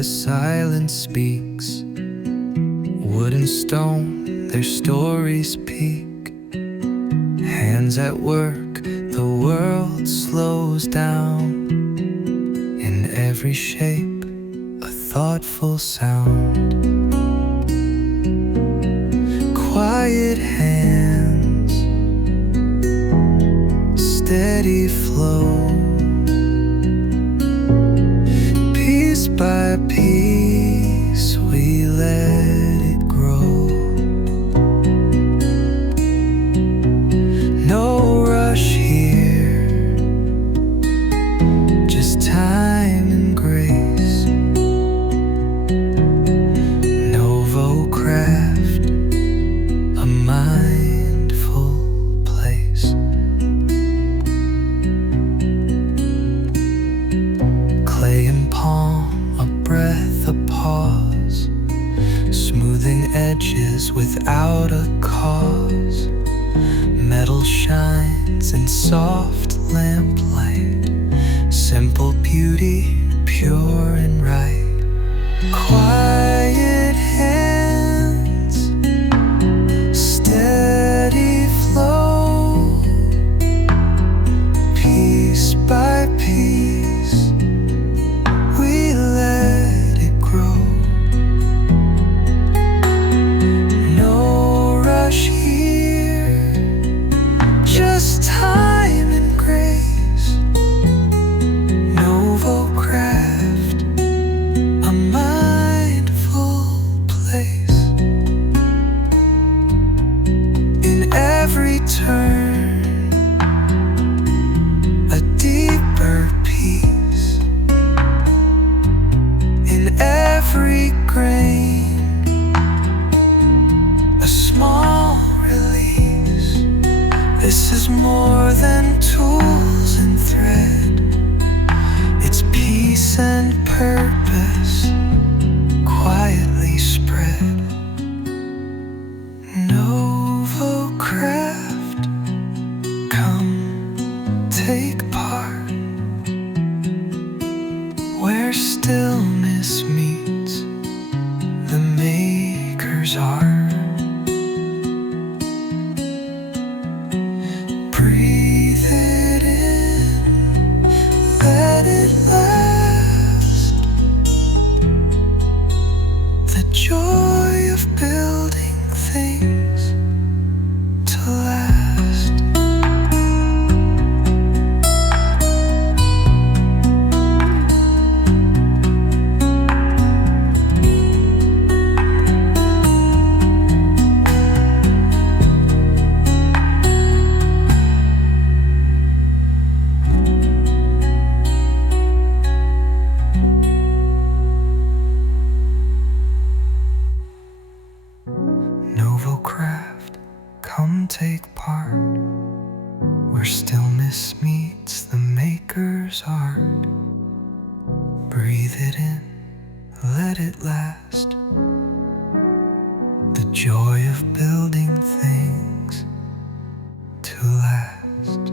the silence speaks. Wood and stone, their stories peak. Hands at work, the world slows down. In every shape, a thoughtful sound. Quiet hands, steady flow. Piece by piece, we let it grow. No rush here, just time and grace. Novo craft, a mindful place. Clay and palm, a breath, a pause. Smoothing edges without a cause. Metal shines in soft lamplight. Simple beauty, pure and right. Quiet hands, steady flow. Piece by piece, we let it grow. No rush here, just time and grace. Novo craft, a mindful place. In every turn, a deeper peace. In every grain, a small release. This is more than tools and thread. It's peace and purpose, quietly spread. Novo craft, come take part. Where stillness meets the maker's art. Breathe it in, let it last. The joy of building things to last. Novo craft, come take part. Where stillness meets the maker's art. Breathe it in, let it last. The joy of building things to last.